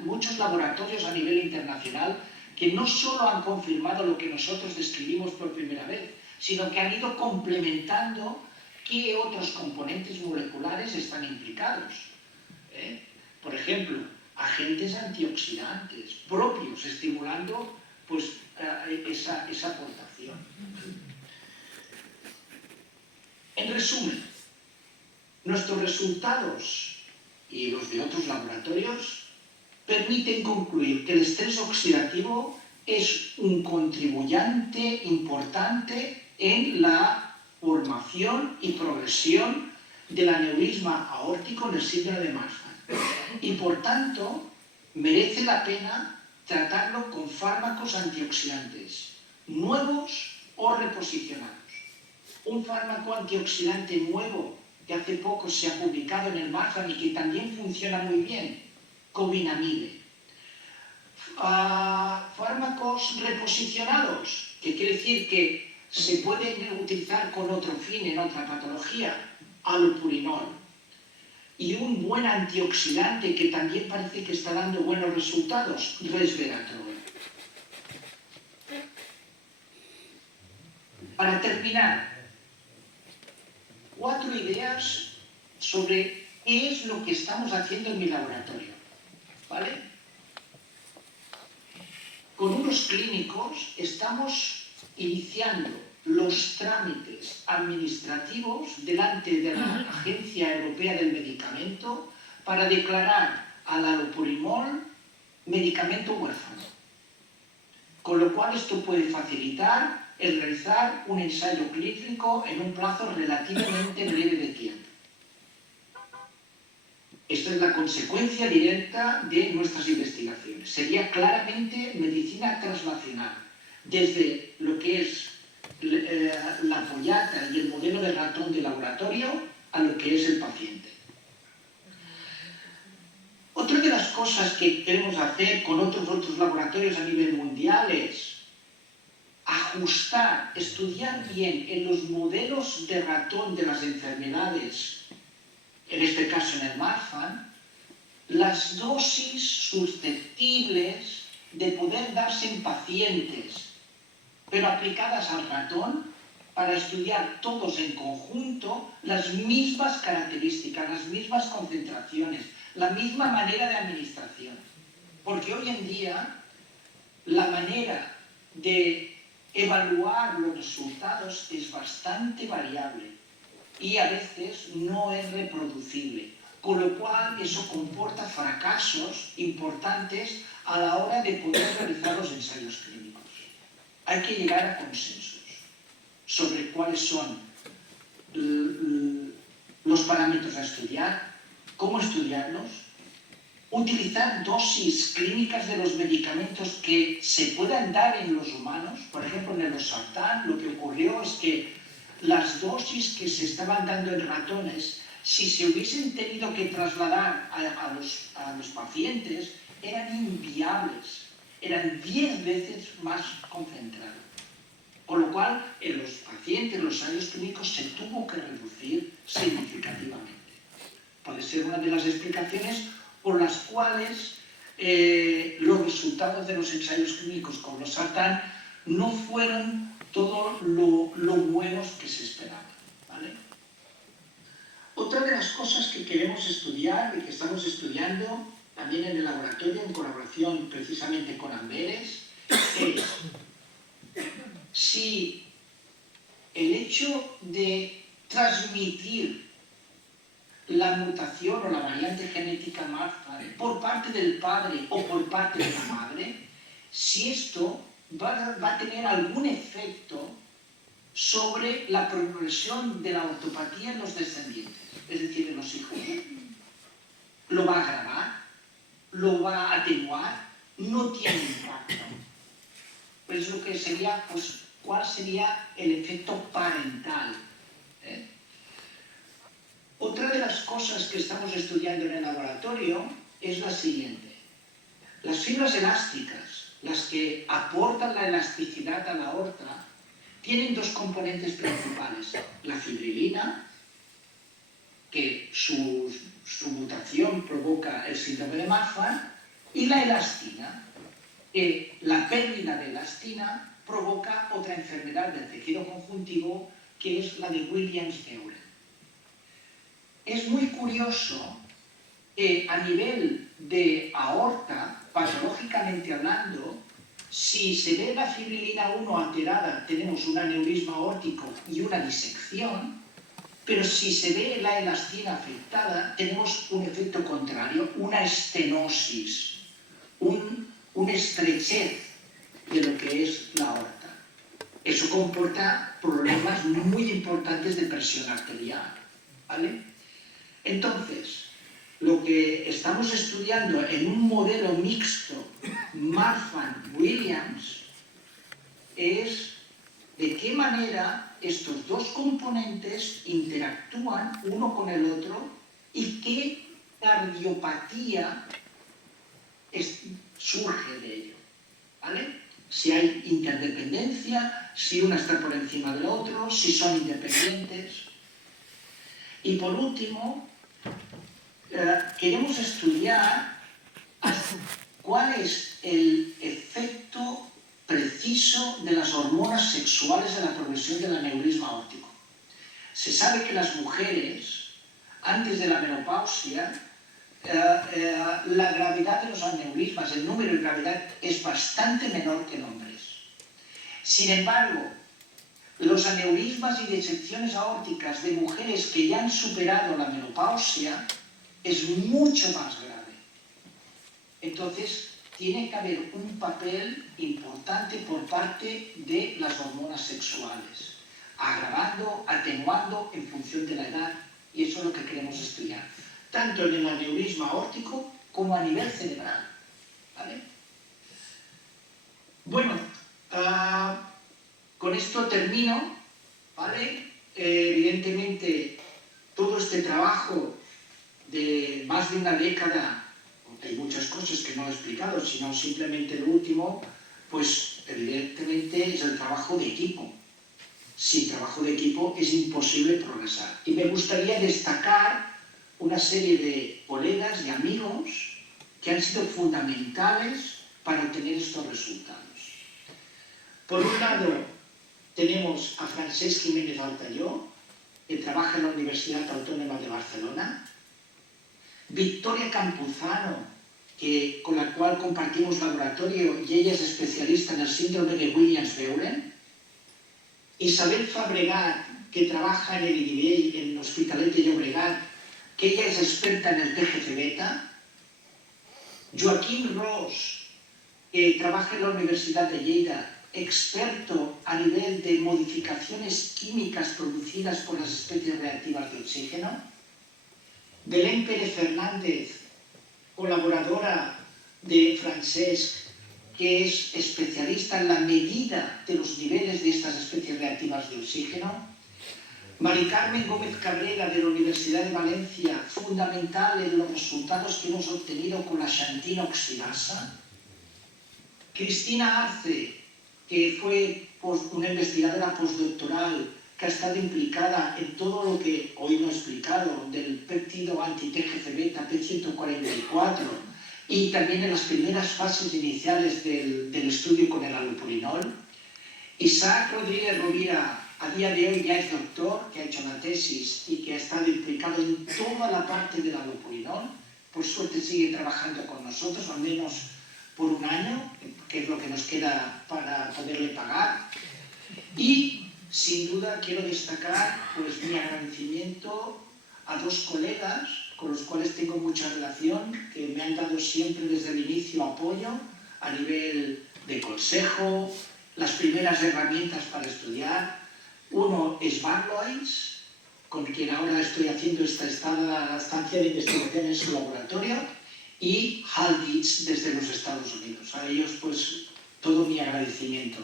muchos laboratorios a nivel internacional que no solo han confirmado lo que nosotros describimos por primera vez, sino que han ido complementando qué otros componentes moleculares están implicados. Por ejemplo, agentes antioxidantes propios, estimulando pues, esa aportación. En resumen, nuestros resultados y los de otros laboratorios permiten concluir que el estrés oxidativo es un contribuyente importante en la formación y progresión del aneurisma aórtico en el síndrome de Marfan. Y por tanto, merece la pena tratarlo con fármacos antioxidantes, nuevos o reposicionados. Un fármaco antioxidante nuevo que hace poco se ha publicado en el Marfan y que también funciona muy bien, covinamide. Fármacos reposicionados, que quiere decir que se pueden utilizar con otro fin en otra patología, allopurinol. Y un buen antioxidante que también parece que está dando buenos resultados, resveratrol. Para terminar, 4 ideas sobre qué es lo que estamos haciendo en mi laboratorio, ¿vale? Con unos clínicos estamos iniciando los trámites administrativos delante de la Agencia Europea del Medicamento para declarar al allopurinol medicamento huérfano. Con lo cual esto puede facilitar el realizar un ensayo clínico en un plazo relativamente breve de tiempo. Esta es la consecuencia directa de nuestras investigaciones. Sería claramente medicina translacional, desde lo que es la pollata y el modelo de ratón de laboratorio a lo que es el paciente. Otra de las cosas que queremos hacer con otros laboratorios a nivel mundial es ajustar, estudiar bien en los modelos de ratón de las enfermedades, en este caso en el Marfan, las dosis susceptibles de poder darse en pacientes, pero aplicadas al ratón para estudiar todos en conjunto las mismas características, las mismas concentraciones, la misma manera de administración. Porque hoy en día la manera de evaluar los resultados es bastante variable y a veces no es reproducible, con lo cual eso comporta fracasos importantes a la hora de poder realizar los ensayos clínicos. Hay que llegar a consensos sobre cuáles son los parámetros a estudiar, cómo estudiarlos, utilizar dosis clínicas de los medicamentos que se puedan dar en los humanos. Por ejemplo, en el losartán lo que ocurrió es que las dosis que se estaban dando en ratones, si se hubiesen tenido que trasladar a los pacientes, eran inviables, eran 10 veces más concentradas. Con lo cual, en los pacientes, en los ensayos clínicos, se tuvo que reducir significativamente. Puede ser una de las explicaciones por las cuales los resultados de los ensayos clínicos con losartán no fueron todo lo buenos que se esperaban, ¿vale? Otra de las cosas que queremos estudiar y que estamos estudiando también en el laboratorio en colaboración precisamente con Amberes es si el hecho de transmitir la mutación o la variante genética Marfan por parte del padre o por parte de la madre, si esto va a tener algún efecto sobre la progresión de la ortopatía en los descendientes, es decir, en los hijos. ¿Lo va a agravar? ¿Lo va a atenuar? No tiene impacto. Pues lo que sería, pues, ¿cuál sería el efecto parental? Otra de las cosas que estamos estudiando en el laboratorio es la siguiente. Las fibras elásticas, las que aportan la elasticidad a la aorta, tienen dos componentes principales. La fibrilina, que su mutación provoca el síndrome de Marfan, y la elastina. que la pérdida de elastina provoca otra enfermedad del tejido conjuntivo, que es la de Williams-Beuren. Es muy curioso que a nivel de aorta, patológicamente hablando, si se ve la fibrilina 1 alterada, tenemos un aneurisma aórtico y una disección, pero si se ve la elastina afectada, tenemos un efecto contrario, una estenosis, un estrechez de lo que es la aorta. Eso comporta problemas muy importantes de presión arterial, ¿vale? Entonces, lo que estamos estudiando en un modelo mixto Marfan-Williams es de qué manera estos dos componentes interactúan uno con el otro y qué cardiopatía surge de ello, ¿vale? Si hay interdependencia, si una está por encima del otro, si son independientes. Y por último, queremos estudiar cuál es el efecto preciso de las hormonas sexuales en la progresión del aneurisma aórtico. Se sabe que las mujeres, antes de la menopausia, la gravedad de los aneurismas, el número de gravedad es bastante menor que en hombres. Sin embargo, los aneurismas y disecciones aórticas de mujeres que ya han superado la menopausia es mucho más grave. Entonces, tiene que haber un papel importante por parte de las hormonas sexuales, agravando, atenuando en función de la edad, y eso es lo que queremos estudiar, tanto en el aneurisma aórtico como a nivel cerebral, ¿vale? Bueno, con esto termino, ¿vale? Evidentemente, todo este trabajo de más de una década, aunque hay muchas cosas que no he explicado, sino simplemente lo último, pues evidentemente es el trabajo de equipo. Sin trabajo de equipo es imposible progresar. Y me gustaría destacar una serie de colegas y amigos que han sido fundamentales para obtener estos resultados. Por un lado, tenemos a Francesc Jiménez Altayó, que trabaja en la Universidad Autónoma de Barcelona, Victoria Campuzano, con la cual compartimos laboratorio y ella es especialista en el síndrome de Williams-Beuren, Isabel Fabregat, que trabaja en el IDIVEI, en el Hospitalet de Llobregat, que ella es experta en el TGF-beta, Joaquín Ros, que trabaja en la Universidad de Lleida, experto a nivel de modificaciones químicas producidas por las especies reactivas de oxígeno, Belén Pérez Fernández, colaboradora de Francesc, que es especialista en la medida de los niveles de estas especies reactivas de oxígeno, Mari Carmen Gómez Cabrera, de la Universidad de Valencia, fundamental en los resultados que hemos obtenido con la xantina oxidasa, Cristina Arce, que fue una investigadora postdoctoral que ha estado implicada en todo lo que hoy no he explicado, del péptido anti-TGF-beta P144, y también en las primeras fases iniciales del estudio con el allopurinol. Isaac Rodríguez Rovira, a día de hoy ya es doctor, que ha hecho una tesis y que ha estado implicado en toda la parte del allopurinol. Por suerte sigue trabajando con nosotros, al menos por un año, que es lo que nos queda para poderle pagar. Y, sin duda, quiero destacar pues, mi agradecimiento a dos colegas con los cuales tengo mucha relación, que me han dado siempre desde el inicio apoyo a nivel de consejo, las primeras herramientas para estudiar. Uno es Barlois, con quien ahora estoy haciendo esta estancia de investigación en su laboratorio, y Halditz desde los Estados Unidos. A ellos, pues, todo mi agradecimiento.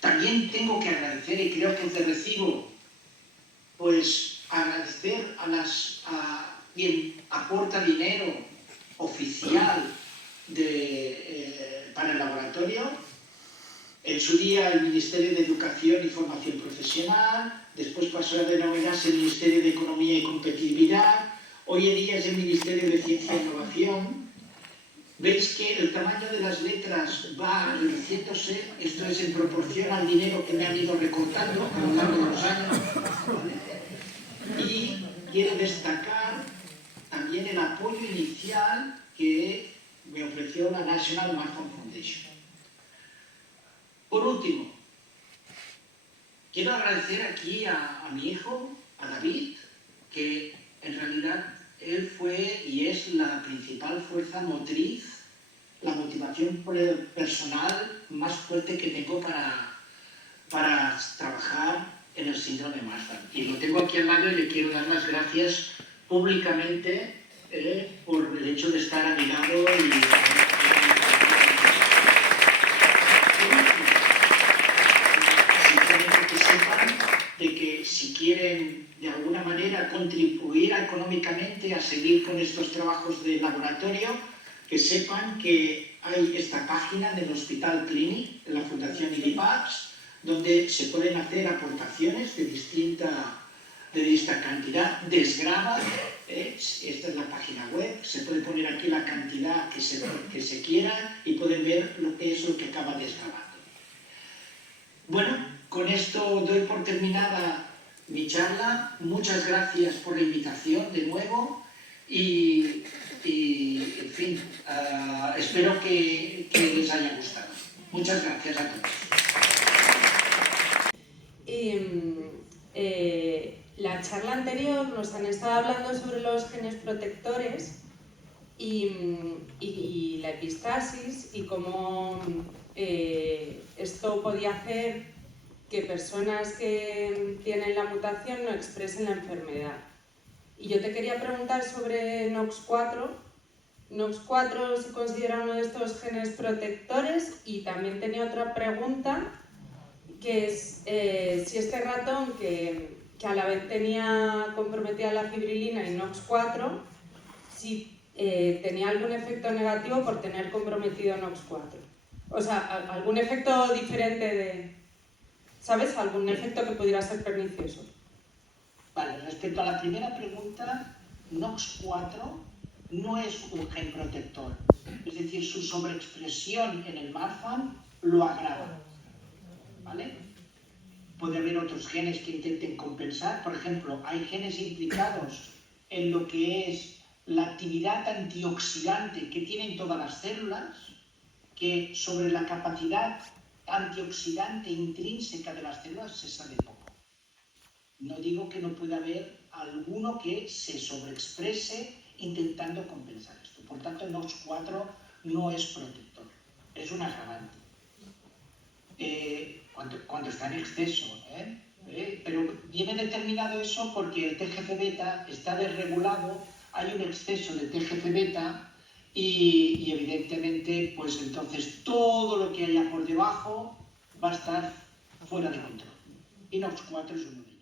También tengo que agradecer, y creo que es de recibo, pues agradecer a quien aporta dinero oficial para el laboratorio. En su día el Ministerio de Educación y Formación Profesional, después pasó a denominarse el Ministerio de Economía y Competitividad, hoy en día es el Ministerio de Ciencia e Innovación, Veis que el tamaño de las letras va reduciéndose, esto es en proporción al dinero que me han ido recortando a lo largo de los años, ¿vale? Y quiero destacar también el apoyo inicial que me ofreció la National Marathon Foundation. Por último, quiero agradecer aquí a mi hijo, a David, que en realidad él fue y es la principal fuerza motriz, la motivación personal más fuerte que tengo para trabajar en el síndrome Marfan. Y lo tengo aquí al lado y le quiero dar las gracias públicamente por el hecho de estar a mi lado y... Simplemente que sepan de que si quieren de alguna manera contribuir económicamente a seguir con estos trabajos de laboratorio, que sepan que hay esta página del Hospital Clínic, de la Fundación IDIPAPS, donde se pueden hacer aportaciones de distinta cantidad, desgrava, esta es la página web, se puede poner aquí la cantidad que se quiera y pueden ver lo que es lo que acaba desgravando. Bueno, con esto doy por terminada mi charla. Muchas gracias por la invitación de nuevo y en fin, espero que les haya gustado. Muchas gracias a todos. La charla anterior nos han estado hablando sobre los genes protectores y la epistasis y cómo esto podía hacer que personas que tienen la mutación no expresen la enfermedad. Y yo te quería preguntar sobre NOX4. NOX4 se considera uno de estos genes protectores y también tenía otra pregunta que es si este ratón que a la vez tenía comprometida la fibrilina y NOX4, si tenía algún efecto negativo por tener comprometido NOX4. O sea, algún efecto diferente de... ¿Sabes? Algún efecto que pudiera ser pernicioso. Vale, respecto a la primera pregunta, NOX4 no es un gen protector. Es decir, su sobreexpresión en el Marfan lo agrava. ¿Vale? Puede haber otros genes que intenten compensar. Por ejemplo, hay genes implicados en lo que es la actividad antioxidante que tienen todas las células, que sobre la capacidad antioxidante intrínseca de las células se sabe poco. No digo que no pueda haber alguno que se sobreexprese intentando compensar esto. Por tanto, NOX4 no es protector, es un agravante. Cuando está en exceso, pero viene determinado eso porque el TGF-beta está desregulado, hay un exceso de TGF-beta y evidentemente, pues entonces todo lo que haya por debajo va a estar fuera de control. Y NOX4 es uno de ellos.